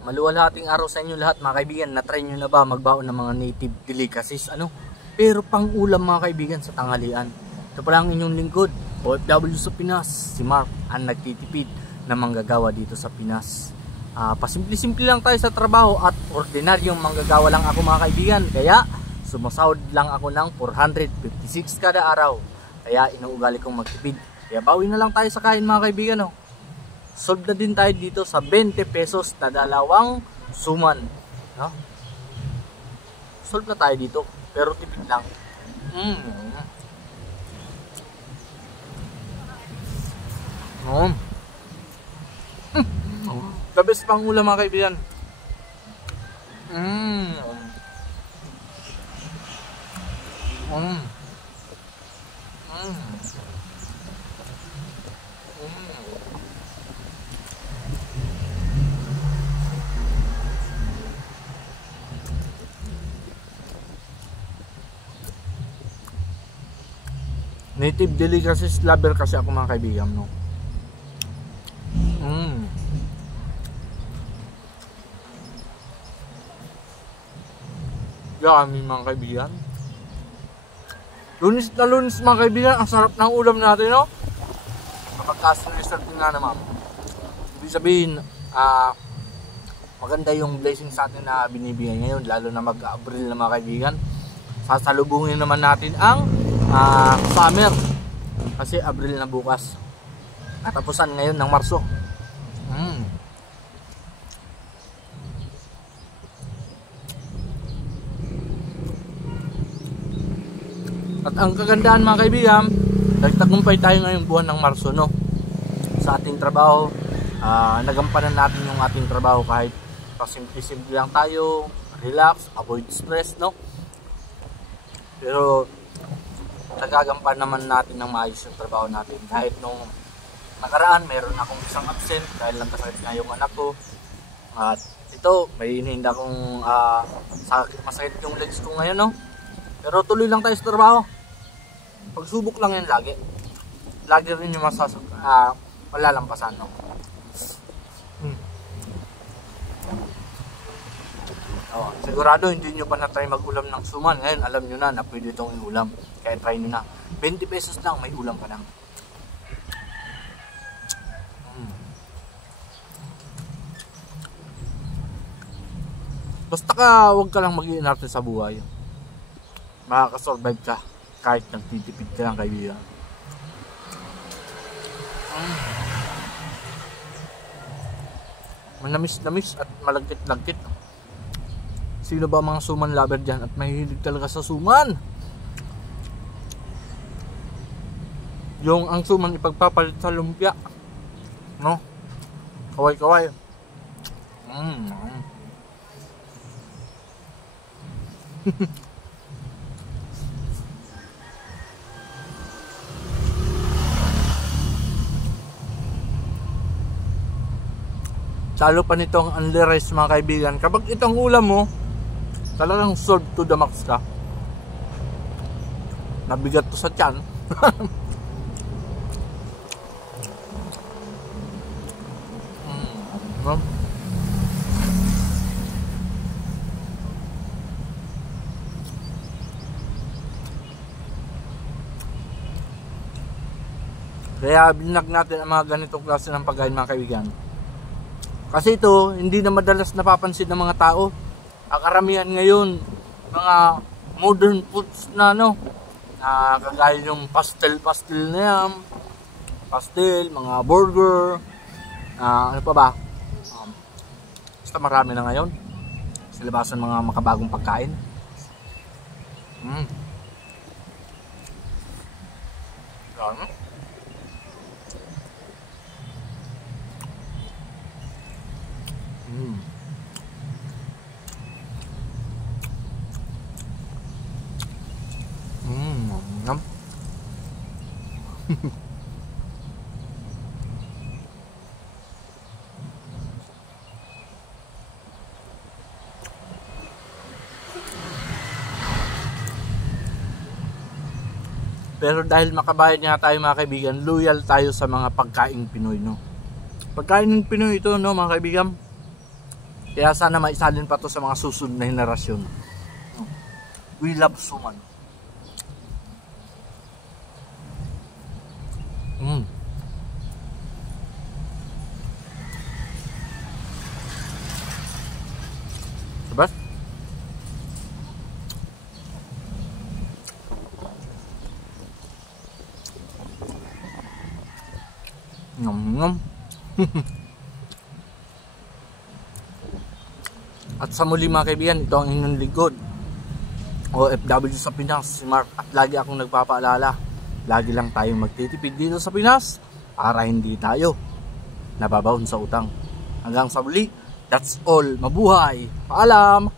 Maluwalhating araw sa inyo lahat mga kaibigan. Na-try nyo na ba magbaon ng mga native delicacies? Pero pang ulam mga kaibigan sa tanghalian. Ito pala ang inyong lingkod, OFW sa Pinas, si Mark, ang nagtitipid na manggagawa dito sa Pinas. Pasimple-simple lang tayo sa trabaho at ordinaryong manggagawa lang ako mga kaibigan. Kaya sumasahod lang ako ng 456 kada araw. Kaya inuugali kong magtipid. Kaya bawi na lang tayo sa kain mga kaibigan. Solve na din tayo dito sa 20 pesos na dalawang suman. Solve na tayo dito. Pero tipid lang. The best pang ulam mga kaibigan. Native delicacies lover kasi ako mga kaibigan, no? Yummy mga kaibigan. Lunis na lunis mga kaibigan, ang sarap ng ulam natin, no? Kapag result nga naman. Ibig sabihin, maganda yung blessing sa atin na binibigay ngayon, lalo na mag-Abril na mga kaibigan. Sasalubungin naman natin ang summer kasi Abril na bukas, katapusan ngayon ng Marso. At ang kagandahan mga kaibigan, nagtagumpay tayo ngayong buwan ng Marso, no? Sa ating trabaho, nagampanan natin yung ating trabaho kahit pasimple-simple lang tayo, relax, avoid stress, no? Pero nagagampan naman natin ng maayos yung trabaho natin. Kahit nung nakaraan, mayroon akong isang absent dahil lang kasakit nga yung anak ko. At ito, may hinihinda kong masakit yung legs ko ngayon, no? Pero tuloy lang tayo sa trabaho. Pagsubok lang yan lagi. Lagi rin yung malalampasan, no? Sigurado hindi nyo pa na-try mag-ulam ng suman. Ngayon alam nyo na pwede itong inulam. Kaya try nyo na. 20 pesos lang, may ulam pa lang. Basta huwag ka lang mag-iinarte sa buhay. Makakasurvive ka kahit nagtitipid ka lang kaibigan. Manamis-namis at malagkit-lagkit. Sino ba mga suman lover dyan at mahilig talaga sa suman? Yung ang suman ipagpapalit sa lumpia, no? Kaway-kaway. Salo pa nitong unli rice mga kaibigan. Kapag itong ulam mo, talagang solve to the max ka. Nabigat to sa tiyan. Kaya binag natin ang mga ganitong klase ng pagkain mga kaibigan. Kasi ito, hindi na madalas napapansin ng mga tao. Ang karamihan ngayon, mga modern foods na, no? Kagaya yung pastel na yan. Pastel, mga burger. Ano pa ba? Basta marami na ngayon. Sa labasan mga makabagong pagkain. Ano? Pero dahil makabayad nga tayo mga kaibigan, loyal tayo sa mga pagkaing Pinoy, no? Pagkain ng Pinoy ito, no mga kaibigan, Kaya sana maisalin pa to sa mga susunod na henerasyon. We love suman. Diba? Nom. At sa muli mga kaibigan, ito ang inyong lingkod, OFW sa Pinas, si Mark. At lagi akong nagpapaalala, lagi lang tayong magtitipid dito sa Pinas para hindi tayo nababawon sa utang. Hanggang sa muli, that's all. Mabuhay! Paalam!